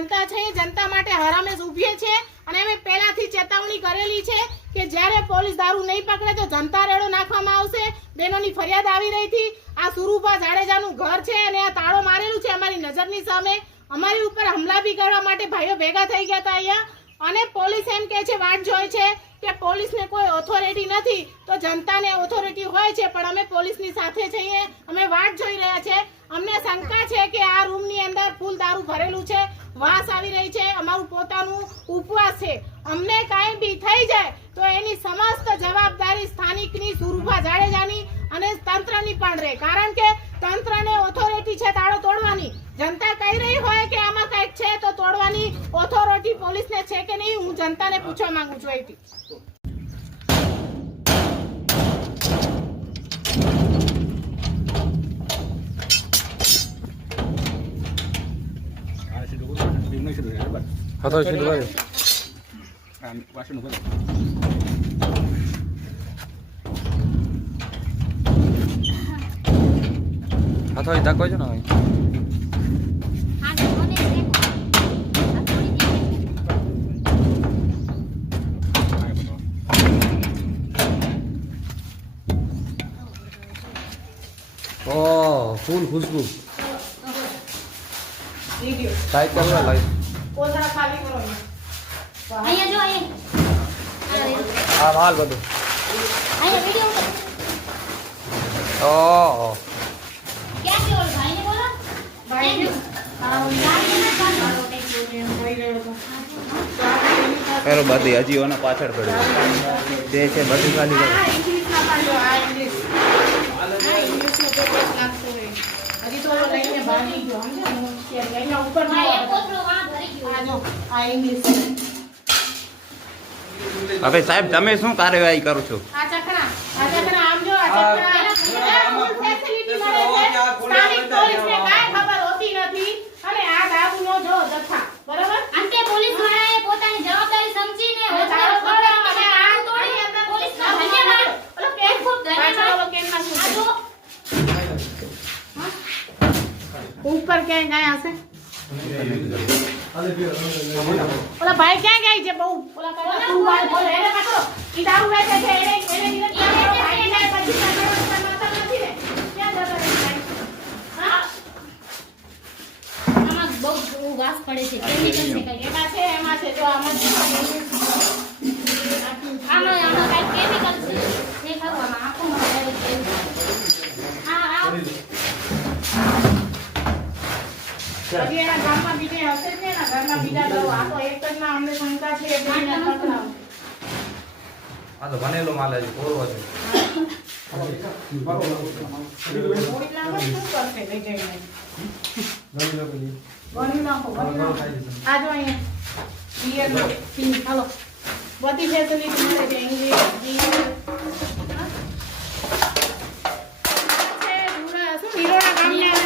જનતા છે જનતા માટે હરામેશ ઊભી છે અને અમે પહેલાથી ચેતવણી કરેલી છે કે જ્યારે પોલીસ દારૂ નહીં પકડે તો જનતા રેડો નાખવામાં આવશે। બહેનોની ફરિયાદ આવી રહી હતી। આ સુરુભા જાડેજાનું ઘર છે અને આ તાળો મારેલું છે અમારી નજરની સામે। અમારી ઉપર હુમલા બી કરવા માટે ભાઈઓ ભેગા થઈ ગયા હતા અહીંયા અને પોલીસ એમ કહે છે વાટ જોઈ છે કે પોલીસને કોઈ ઓથોરિટી નથી તો જનતાને ઓથોરિટી હોય છે પણ અમે પોલીસની સાથે છીએ। અમે વાટ જોઈ રહ્યા છે। અમને શંકા છે કે આ રૂમની અંદર ફૂલ દારૂ ભરેલું છે, વાસ આવી રહી છે, અમારું પોતાનું ઉપવાસ છે। અમને કાંઈ બી થઈ જાય તો એની સમસ્ત જવાબદારી સ્થાનિકની સુરુભા જાડેજાની અને તંત્રની પણ રહે, કારણ કે તંત્રને ઓથોરિટી છે તાળો તોડવાની। જનતા કહી રહી હોય કે આમાં કંઈક છે તો તોડવાની ઓથોરિટી પોલીસને છે કે નહીં, હું જનતાને પૂછવા માંગુ છું। અહીંથી હથોડી ધક્કો છે ને ફૂલ ખુશ્બુ સાઈડ કરવા લાઈ કોથળા ખાલી કરો અહીંયા જો અહીંયા આ માલ બધું અહીંયા વિડિયો ઓહો ક્યાં ગયો ભાઈને બોલો ભાઈ પેલો બધી હજી ઓના પાછળ પડ્યો તે છે બધી ખાલી કરો હજી તો લઈને ભાગી ગયો લઈને ઉપર એક કોથળો વાં ભરી ગયો આ ઇંગ્લિશ હવે સાહેબ તમે શું કાર્યવાહી કરો છો? આ ચકરા આમ જો આ ચકરા ફૂલ ફેસિલિટી મળે છે સ્થાનિક પોલીસને કાંઈ ખબર હોતી નથી અને આ દારૂનો જો જથ્થા બરાબર અંતે પોલીસ વાળાએ પોતાની જવાબદારી સમજીને તારો ખબર અને આ તોડી અંદર પોલીસનો ધન્યવાદ ઓલો કેન ખૂબ ધન્યવાદ પાછળ ઓલો કેનમાં શું આ છે? જો ઉપર ક્યાં ગયા હશે ઓલા ભાઈ ક્યાં ગયા છે બહુ ઓલા કાકા તું વાત બોલે એને કાકો ઈ દારૂ વેચે છે એને ભાઈ ને પછી માતા નથી ને ક્યાં જતો રે ભાઈ હા આમાં બહુ વાસ પડે છે કેમિકલ છે કઈ એમાં છે જો આમાં આમાં કઈ કેમિકલ છે એ ખાવામાં આંખોમાં ડાયરેક્ટ આ હજી એના ગામમાં બીજે હશે જ ને એના ઘરમાં બીજા દો આ તો એક જ ના અમને શંકા છે એટલે એને પકડાવો આ તો બનેલો માલ છે કોરો છે એટલામાં શું કરશે લઈ જઈને ગણી નાખો આ જો અહીંયા બિયર નો પી હાલો બધી ફેસિલિટી મળે છે ઇંગ્લિશ બિયર શું હીરોના ગામના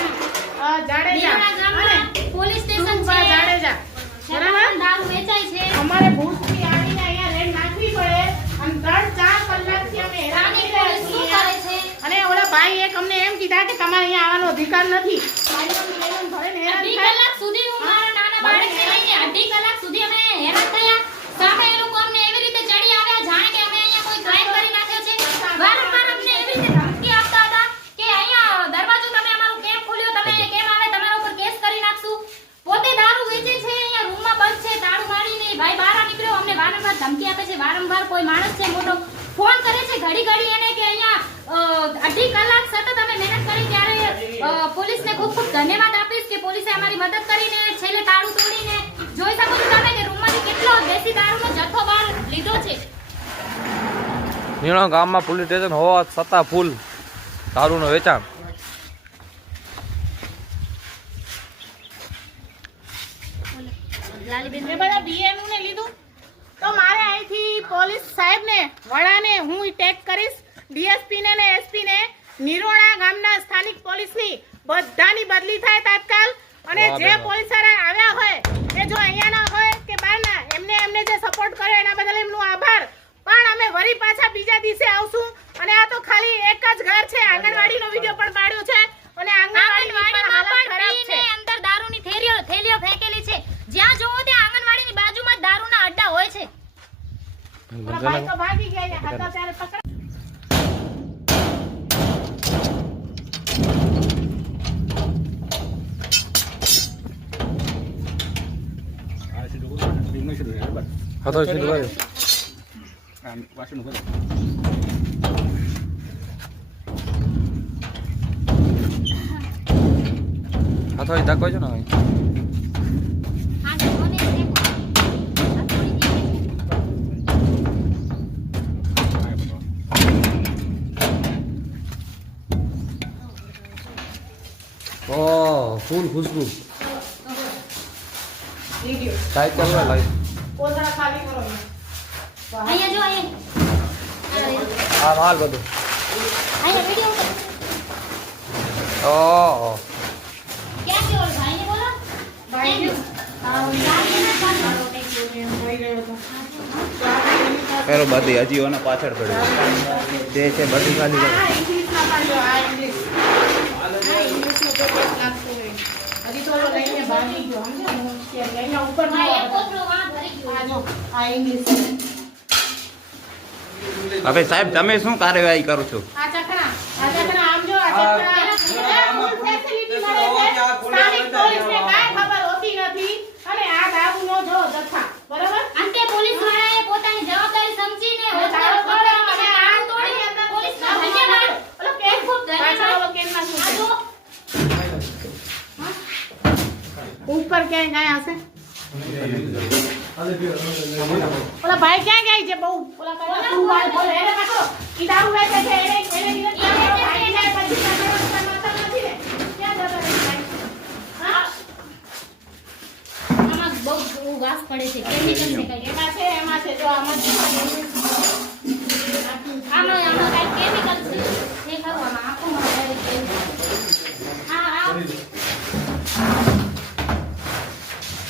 જાડેજા અને પોલીસ સ્ટેશન સુરુભા છે જાડેજા બરાબર દારૂ વેચાય છે અમારે ભૂતથી આવીને અહીંયા રેડ નાખવી પડે અને 3-4 કલાકથી અમે હેરાન થઈ રહ્યા પોલીસ શું છીએ કરે છે અને ઓલા ભાઈ એક અમને એમ કીધા કે તમારે અહીંયા આવવાનો અધિકાર નથી ભાઈઓની બહેનોને ભરીને હેરાન અઢી થાય કલાક સુધી હું મારા નાના બાળકને લઈને અઢી કલાક સુધી અમે હેરાન થયા સામે એ લોકો અમને એવી રીતે ચડી આવ્યા જાણે કે અમે અહીંયા કોઈ ક્રાઇમ કરી નાખ્યો છે વારંવાર અમને એવી રીતે ધમકી આપતા હતા કે અહીંયા દરવાજો તમે અમારું કેમ ખોલ્યો તમે કેમ આવે તમારા ઉપર કેસ કરી નાખશું પોતે દારૂ વેચે છે અહીંયા રૂમમાં બંધ છે તાળું મારીને ભાઈ બહાર નીકળ્યો અમને વારંવાર ધમકી આપે છે વારંવાર કોઈ માણસ છે મોટો ફોન કરે છે ઘડી ઘડી એને કે અહીંયા અઢી કલાક સતત અમે મહેનત કરી ત્યારે પોલીસને ખૂબ ખૂબ ધન્યવાદ આપીશ કે પોલીસે અમારી મદદ કરીને છેલ્લે તાળું તોડીને જોઈ શકો છો તમે કે રૂમમાંથી કેટલો દેશી દારૂનો જથ્થો બહાર લીધો છે નીણો ગામમાં પોલીસ સ્ટેશન હોવા છતાં ફૂલ દારૂનું વેચાણ લાલીબેન એ બધા બીએનું ને લીધું તો મારે અહીંથી પોલીસ સાહેબને વડાને હું ટેગ કરીશ ડીએસપી ને એસપી ને નિરોણા ગામના સ્થાનિક પોલીસની બધાની બદલી થાય તાત્કાલ અને જે પોલીસવાળા આવ્યા હોય એ જો અહીંયાના હોય કે બહારના એમને જે સપોર્ટ કર્યો એના બદલ એમનો આભાર પણ અમે વરી પાછા બીજા દિવસે આવશું અને આ તો ખાલી એક જ ઘર છે આંગણવાડીનો વિડિયો પણ પાડ્યો છે અને આંગણવાડીમાં પણ હાલત ખરાબ છે અંદર દારૂની થેલીઓ ફેંકેલી છે જ્યાં ઓલા ભાઈ તો ભાગી ગયા, અહીંયા હતા ત્યારે પકડ. હતો સીધું કર્યું. હતો એ ધક્કો છે ને હવે. હા તો મને દેખો આ થોડી દીધી ઓહ ફૂલ ખુશ્બુ. વિડિયો. સાઈડ ચાલુ લાવી. કોથળા ખાલી કરો ને. અહીંયા જો અહીંયા આ માલ બધું. અહીંયા વિડિયો ઓહ ક્યાં ગયો ભાઈને બોલો ભાઈ ગયો. ભાઈ ગયો તો. પેલો બધી હજી ઓને પાછળ પડ્યો તે છે બધી ખાલી કરે. આ ઇંગ્લિશમાં પાડ્યો, આ ઇંગ્લિશ. આ ઇંગ્લિશનો તો કેસ લાગતો હોય. હજી તો ઓલો લઈને ભાગી ગયો, સમજ્યો? હું અત્યારે અહીંયા ઉપર હા ન એક કોથળો વાં ભરી ગયો આ જો, આ ઇંગ્લિશ. હવે સાહેબ તમે શું કાર્યવાહી કરો છો? આ ચકડા આમ જો, આ ચકડા ફૂલ ફેસિલિટી મળે છે. સ્થાનિક પોલીસને કાંઈ ખબર હોતી નથી અને આ દારૂનો જો જથ્થા, બરાબર? અંતે પોલીસ વાળાએ પોતાની જવાબદારી સમજીને હોદ્દારો પકડ્યા અને આ તોડી પોલીસનો ધન્યવાદ. ઓલો કેસ ખૂબ ધન્યવાદ. પાછળ ઓલો કેસમાં શું આ છે? જો ઉપર ક્યાંય ગયા હશે? ઓલા ભાઈ ક્યાં ગયા છે? બહુ ઓલા કાકા તું ભાઈ બોલે એને પકડો. ઈ દારૂ વેચે છે, એને દિવસ ભાઈ જાય પછી કાકા માતા નથી ને. ક્યાં જતા રહે ભાઈ? હા? આમાં બહુ વાસ પડે છે કેમિકલ છે કઈ એમાં છે જો આમાં આમાં કઈ કેમિકલ છે એ ખાવામાં આંખોમાં ડાયરેક્ટ કેમિકલ.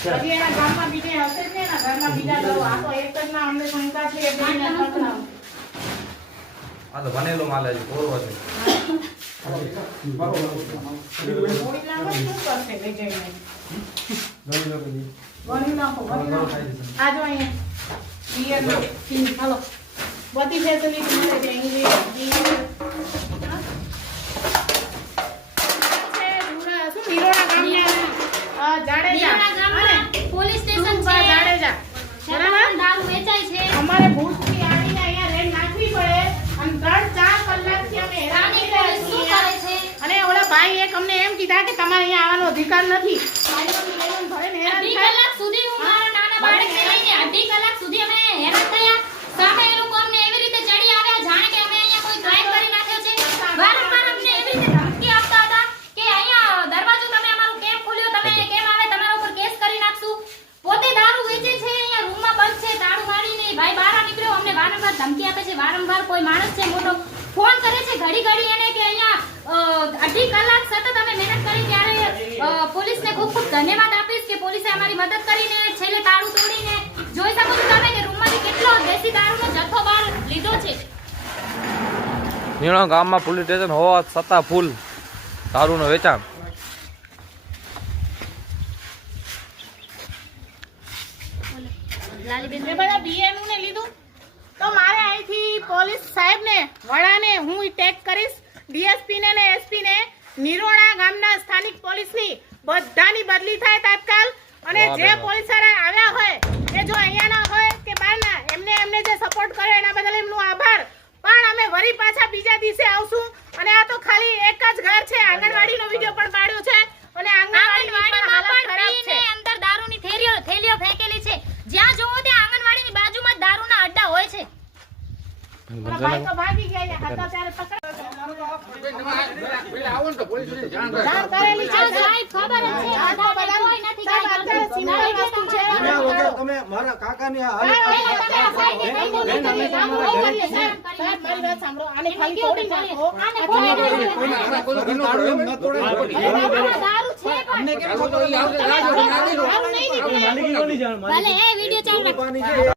આ હજી એના ગામમાં બીજે હશે જ ને, એના ઘરમાં બીજા લોકો. આ તો એક જ ના અમને શંકા છે એટલે એને પકડાવો. આ તો બનેલો માલ છે કોરો છે. ઓઈલામાં શું કરશે લઈ જઈને? ગણી નાખો, ગણી નાખો. આ જો અહીંયા બિયરનો ટીમ, હાલો. બધી ફેસિલિટી મળે છે ઇંગ્લિશ, બિયર. છે ધુરા, શું હીરોના ગામના જાડેજા દેવડા ગામમાં પોલીસ સ્ટેશન સુરભા છે જાડેજા. છતાં પણ દારૂ વેચાય છે. અમારે ભૂતથી આવીને અહીંયા રેડ નાખવી પડે અને 3-4 કલાકથી અમે હેરાન સ્થાનિક થઈ પોલીસ શું રહ્યા કરે છીએ. છે? અને ઓલા ભાઈ એક અમને એમ કીધા કે તમારે અહીંયા આવવાનો અધિકાર નથી. ભાઈઓની લઈને ભરીને હેરાન અઢી થાય. કલાક સુધી હું મારા નાના બાળકને લઈને અઢી કલાક સુધી અમે હેરાન થયા. સામે એ લોકો અમને એવી રીતે ચડી આવ્યા જાણે કે અમે અહીંયા કોઈ ક્રાઇમ કરી નાખ્યો છે. વારંવાર અમને એવી રીતે ધમકી આપતા હતા કે અહીંયા દરવાજો તમે અમારું કેમ ખોલ્યો, તમે કેમ આવે, તમારા ઉપર કેસ કરી નાખશું. પોતે દારૂ વેચે છે, અહીંયા રૂમમાં બંધ છે, તાળું મારીને ભાઈ બહાર નીકળ્યો. અમને વારંવાર ધમકી આપે છે. વારંવાર કોઈ માણસ છે મોટો ફોન કરે છે ઘડી ઘડી એને કે અહીંયા અઢી કલાક સતત અમે મહેનત કરી ત્યારે પોલીસને ખૂબ ખૂબ ધન્યવાદ આપીશ કે પોલીસે અમારી મદદ કરીને છેલ્લે તાળું તોડીને જોઈ શકો છો તમે કે રૂમમાંથી કેટલો દેશી દારૂનો જથ્થો બહાર લીધો છે. નીણો ગામમાં પોલીસ સ્ટેશન હોવા છતાં ફૂલ દારૂનું વેચાણ. લાલીબેન એ બધા બીએનું ને લીધું તો મારે અહીંથી પોલીસ સાહેબને વડાને હું ટેગ કરીશ, ડીએસપી ને એસપી ને, નિરોણા ગામના સ્થાનિક પોલીસની બધાની બદલી થાય તાત્કાલ. અને જે પોલીસવાળા આવ્યા હોય એ જો અહીંયાના હોય કે બહારના, એમને જે સપોર્ટ કર્યો એના બદલ એમનો આભાર. પણ અમે વરી પાછા બીજા દિવસે આવશું. અને આ તો ખાલી એક જ ઘર છે, આંગણવાડીનો વિડીયો પણ પાડ્યો છે અને આંગણવાડીમાં હાલત ખરાબ છે. અંદર દારૂની થેલીઓ ફેંકેલી છે. જ્યાં જોવો ત્યાં આંગણવાડીની બાજુમાં જ દારૂના અડ્ડા હોય છે. ઓલા ભાઈ તો ભાગી ગયા, હતા ત્યારે પકડ. જાણ કરેલી છે. સાહેબ ખબર જ છે બધાને કોઈ નથી કાંઈ સાહેબ, અત્યારે સિમ્પલ વસ્તુ છે. તમે મારા કાકાની આ હા, હાલત તમે આ સાઈડે કહી દો, તમે જાઓ, બહુ કરીએ. સાહેબ, મારી વાત સાંભળો. આને ખાલી તોડી નાખો. આને આ તોડી તોડી નાખો. નાખો. દારૂ એમ ન તોડે. અરે દારૂ છે પણ. અમને કેમ ખબર? દારૂ નહીં નીકળે. ભલે એ વિડિયો ચાલુ રાખો. પાણી છે